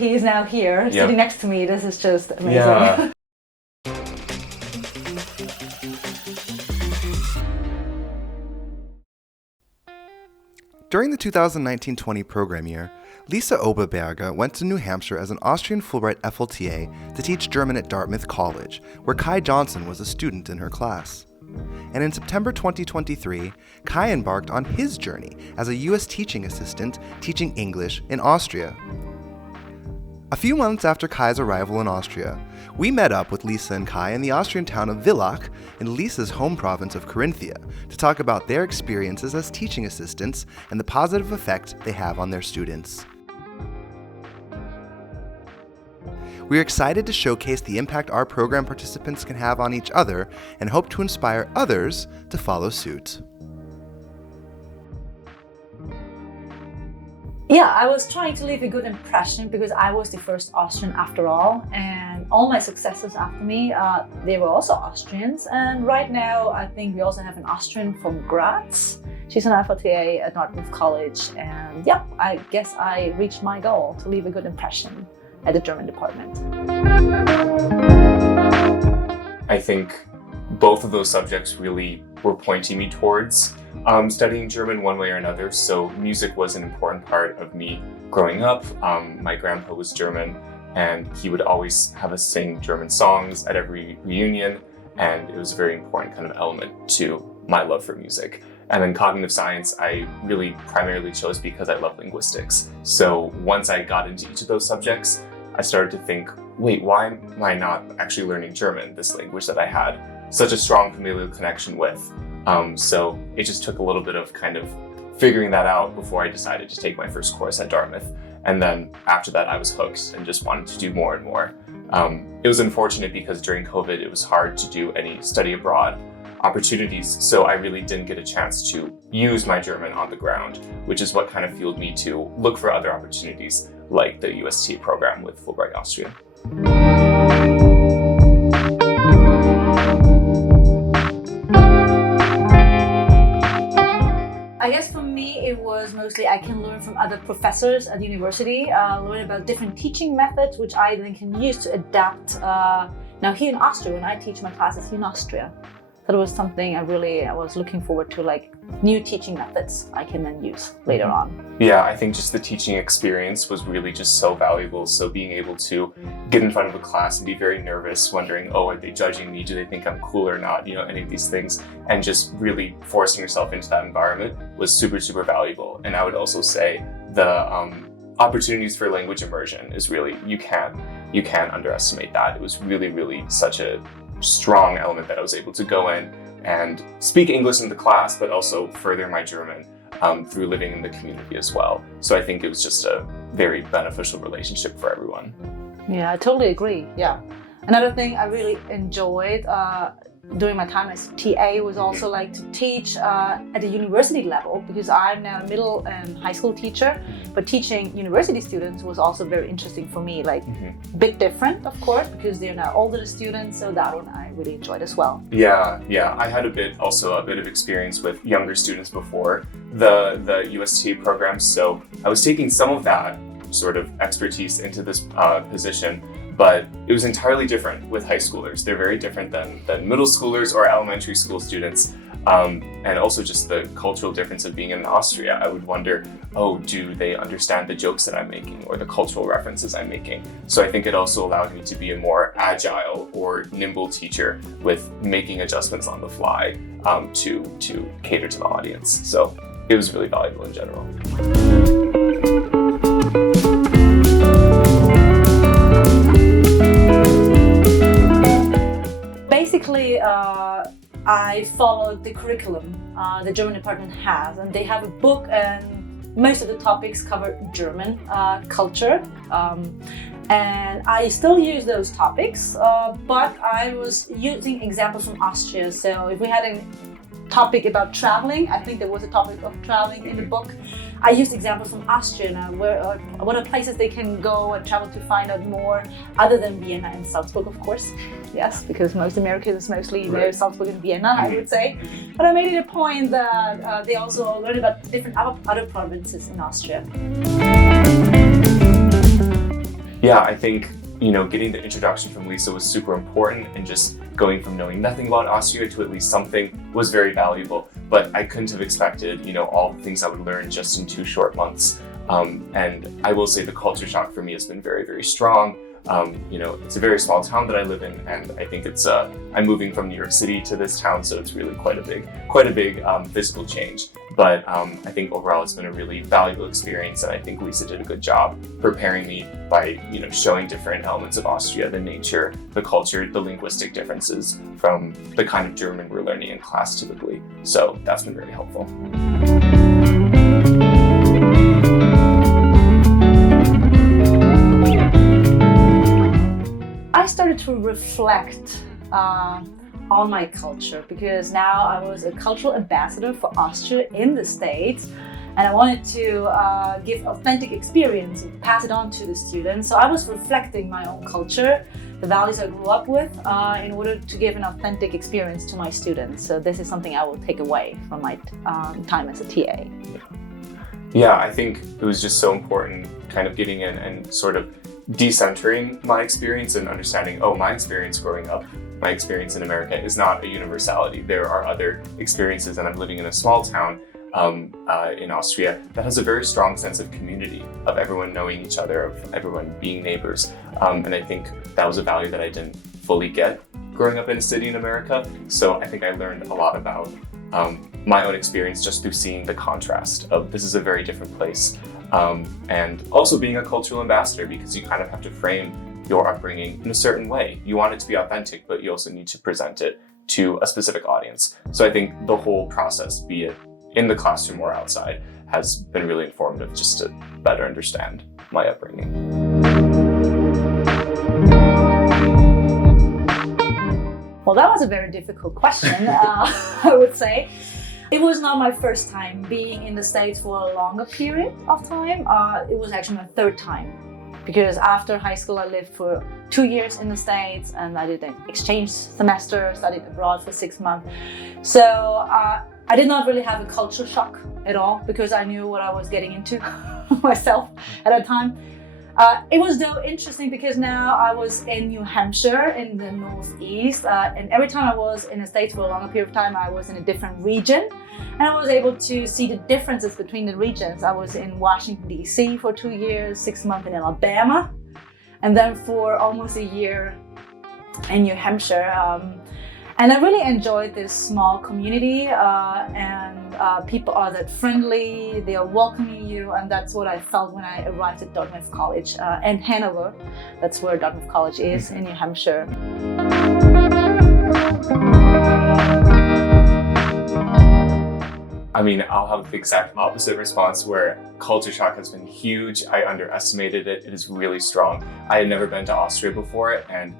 He is now here, sitting next to me. This is just amazing. Yeah. During the 2019-20 program year, Lisa Oberberger went to New Hampshire as an Austrian Fulbright FLTA to teach German at Dartmouth College, where Kaj Johnson was a student in her class. And in September 2023, Kaj embarked on his journey as a U.S. teaching assistant teaching English in Austria. A few months after Kaj's arrival in Austria, we met up with Lisa and Kaj in the Austrian town of Villach in Lisa's home province of Carinthia to talk about their experiences as teaching assistants and the positive effect they have on their students. We are excited to showcase the impact our program participants can have on each other and hope to inspire others to follow suit. Yeah, I was trying to leave a good impression because I was the first Austrian after all, and all my successors after me, they were also Austrians. And right now, I think we also have an Austrian from Graz. She's an FLTA at Dartmouth College, and yeah, I guess I reached my goal to leave a good impression at the German department. I think both of those subjects really were pointing me towards studying German one way or another. So music was an important part of me growing up. My grandpa was German, and he would always have us sing German songs at every reunion, and it was a very important kind of element to my love for music. And then cognitive science, I really primarily chose because I love linguistics. So once I got into each of those subjects, I started to think, wait, why am I not actually learning German, this language that I had such a strong familial connection with? So it just took a little bit of kind of figuring that out before I decided to take my first course at Dartmouth. And then after that, I was hooked and just wanted to do more and more. It was unfortunate because during COVID, it was hard to do any study abroad opportunities. So I really didn't get a chance to use my German on the ground, which is what kind of fueled me to look for other opportunities like the USTA program with Fulbright Austria. I guess for me, it was mostly I can learn from other professors at university, learn about different teaching methods, which I then can use to adapt now here in Austria, when I teach my classes here in Austria. That was something I was looking forward to, like new teaching methods I can then use later on. Yeah, I think just the teaching experience was really just so valuable. So being able to get in front of a class and be very nervous, wondering, oh, are they judging me? Do they think I'm cool or not? You know, any of these things. And just really forcing yourself into that environment was super, super valuable. And I would also say the opportunities for language immersion is really, you can't underestimate that. It was really, really such a strong element that I was able to go in and speak English in the class, but also further my German through living in the community as well. So I think it was just a very beneficial relationship for everyone. Yeah, I totally agree. Yeah. Another thing I really enjoyed during my time as TA was also like to teach at the university level, because I'm now a middle and high school teacher, but teaching university students was also very interesting for me, like bit different, of course, because they're now older students, so that one I really enjoyed as well. Yeah, I had a bit of experience with younger students before the USTA program, so I was taking some of that sort of expertise into this position. But it was entirely different with high schoolers. They're very different than middle schoolers or elementary school students. And also just the cultural difference of being in Austria. I would wonder, oh, do they understand the jokes that I'm making or the cultural references I'm making? So I think it also allowed me to be a more agile or nimble teacher with making adjustments on the fly to cater to the audience. So it was really valuable in general. Basically, I followed the curriculum the German department has, and they have a book, and most of the topics cover German culture. And I still use those topics, but I was using examples from Austria. So if we had a topic about traveling, I think there was a topic of traveling in the book. I used examples from Austria now, what are places they can go and travel to find out more, other than Vienna and Salzburg, of course. Yes, because most Americans mostly know Salzburg and Vienna, I would say. But I made it a point that they also learn about different other provinces in Austria. Yeah, I think, getting the introduction from Lisa was super important, and just going from knowing nothing about Austria to at least something was very valuable. But I couldn't have expected, all the things I would learn just in 2 short months. And I will say the culture shock for me has been very, very strong. It's a very small town that I live in, and I think I'm moving from New York City to this town, so it's really quite a big physical change. But I think overall it's been a really valuable experience, and I think Lisa did a good job preparing me by, showing different elements of Austria, the nature, the culture, the linguistic differences from the kind of German we're learning in class typically. So that's been very helpful. I started to reflect on my culture, because now I was a cultural ambassador for Austria in the States, and I wanted to give authentic experience and pass it on to the students. So I was reflecting my own culture, the values I grew up with, in order to give an authentic experience to my students. So this is something I will take away from my time as a TA. Yeah, I think it was just so important kind of getting in and sort of decentering my experience and understanding, my experience growing up, my experience in America is not a universality. There are other experiences, and I'm living in a small town in Austria that has a very strong sense of community, of everyone knowing each other, of everyone being neighbors. And I think that was a value that I didn't fully get growing up in a city in America. So I think I learned a lot about my own experience just through seeing the contrast of this is a very different place. And also being a cultural ambassador, because you kind of have to frame your upbringing in a certain way. You want it to be authentic, but you also need to present it to a specific audience. So I think the whole process, be it in the classroom or outside, has been really informative just to better understand my upbringing. Well, that was a very difficult question, I would say. It was not my first time being in the States for a longer period of time. It was actually my 3rd time, because after high school I lived for 2 years in the States, and I did an exchange semester, studied abroad for 6 months. So I did not really have a culture shock at all, because I knew what I was getting into myself at that time. It was though interesting, because now I was in New Hampshire in the northeast, and every time I was in the States for a longer period of time, I was in a different region, and I was able to see the differences between the regions. I was in Washington, D.C. for 2 years, 6 months in Alabama, and then for almost a year in New Hampshire. And I really enjoyed this small community, and people are that friendly, they are welcoming you, and that's what I felt when I arrived at Dartmouth College in Hanover. That's where Dartmouth College is, in New Hampshire. I mean, I'll have the exact opposite response, where culture shock has been huge. I underestimated it. It is really strong. I had never been to Austria before, and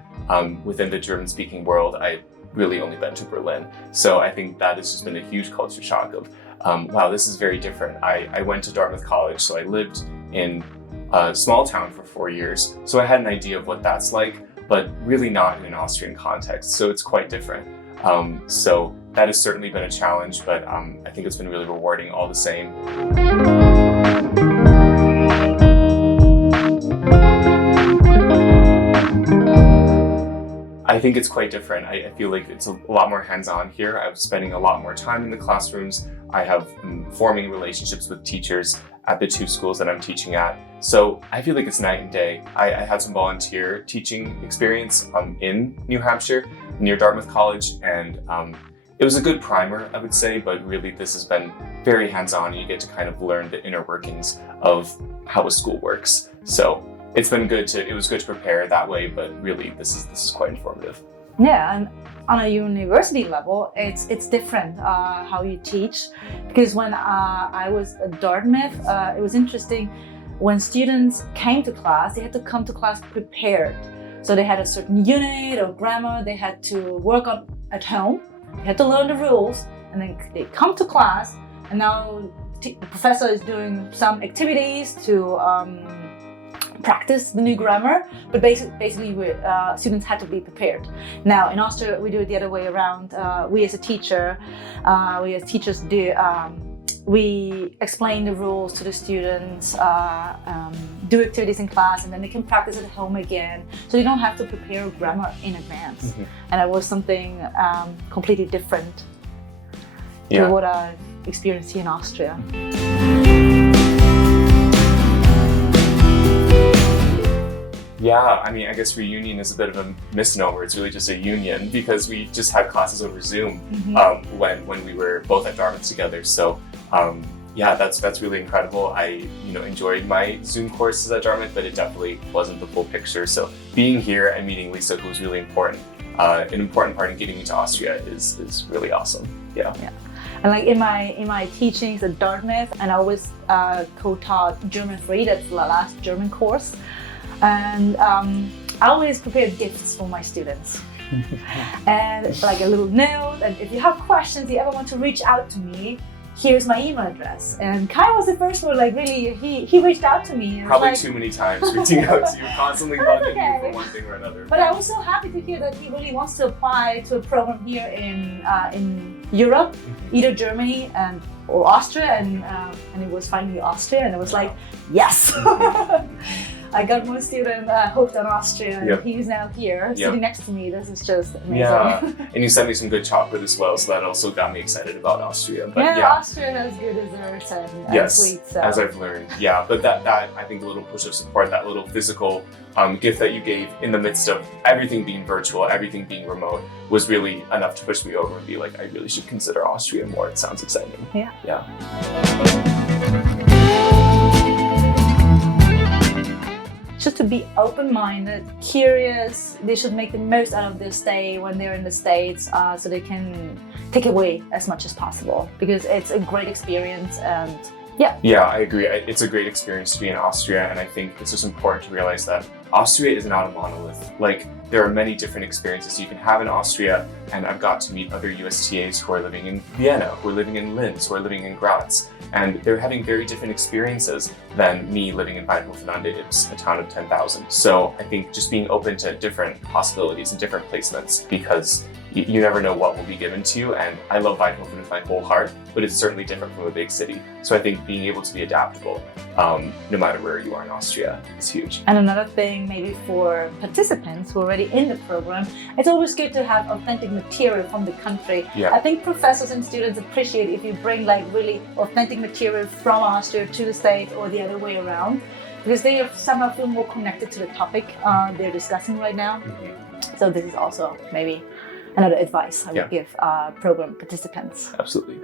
within the German-speaking world, I really only been to Berlin. So I think that has just been a huge culture shock of, wow, this is very different. I went to Dartmouth College, so I lived in a small town for 4 years. So I had an idea of what that's like, but really not in an Austrian context. So it's quite different. So that has certainly been a challenge, but I think it's been really rewarding all the same. I think it's quite different. I feel like it's a lot more hands-on here. I'm spending a lot more time in the classrooms. I have forming relationships with teachers at the 2 schools that I'm teaching at. So I feel like it's night and day. I had some volunteer teaching experience in New Hampshire, near Dartmouth College, and it was a good primer, I would say, but really this has been very hands-on. You get to kind of learn the inner workings of how a school works. So it was good to prepare that way, but really this is quite informative. Yeah, and on a university level, it's different how you teach, because when I was at Dartmouth, it was interesting. When students came to class, they had to come to class prepared. So they had a certain unit or grammar they had to work on at home. They had to learn the rules, and then they come to class, and now the professor is doing some activities to practice the new grammar, but basically students had to be prepared. Now in Austria we do it the other way around. We as teachers do we explain the rules to the students, do activities in class, and then they can practice at home again. So you don't have to prepare grammar in advance. And that was something completely different to what I've experienced here in Austria. Yeah, I mean, I guess reunion is a bit of a misnomer. It's really just a union because we just had classes over Zoom when we were both at Dartmouth together. So yeah, that's really incredible. I enjoyed my Zoom courses at Dartmouth, but it definitely wasn't the full picture. So being here and meeting Lisa, who was really important, an important part in getting me to Austria is really awesome. Yeah. And like in my teachings at Dartmouth, and I always co-taught German 3. That's the last German course. And I always prepared gifts for my students. And like a little note, and if you have questions, you ever want to reach out to me, here's my email address. And Kaj was the first one, like really, he reached out to me. And probably like, too many times reaching out to you, constantly bugging you for one thing or another. But I was so happy to hear that he really wants to apply to a program here in Europe, either Germany or Austria, and it was finally Austria, and it was like, yes. I got my student hooked on Austria, and he's now here sitting next to me. This is just amazing. Yeah, and you sent me some good chocolate as well, so that also got me excited about Austria. But Austria has good desserts and sweets. So. As I've learned. Yeah, but that I think the little push of support, that little physical gift that you gave in the midst of everything being virtual, everything being remote, was really enough to push me over and be like, I really should consider Austria more. It sounds exciting. Yeah. Just to be open-minded, curious. They should make the most out of their stay when they're in the States, so they can take away as much as possible, because it's a great experience. And yeah, I agree. It's a great experience to be in Austria, and I think it's just important to realize that Austria is not a monolith. Like, there are many different experiences you can have in Austria, and I've got to meet other USTAs who are living in Vienna, who are living in Linz, who are living in Graz, and they're having very different experiences than me living in Weidhofen. It's a town of 10,000. So I think just being open to different possibilities and different placements, because you never know what will be given to you. And I love Weidhofen with my whole heart, but it's certainly different from a big city. So I think being able to be adaptable, no matter where you are in Austria, is huge. And another thing, maybe for participants who are already in the program, it's always good to have authentic material from the country. I think professors and students appreciate if you bring like really authentic material from Austria to the States or the other way around, because they somehow feel more connected to the topic they're discussing right now. So this is also maybe another advice I would give program participants. Absolutely.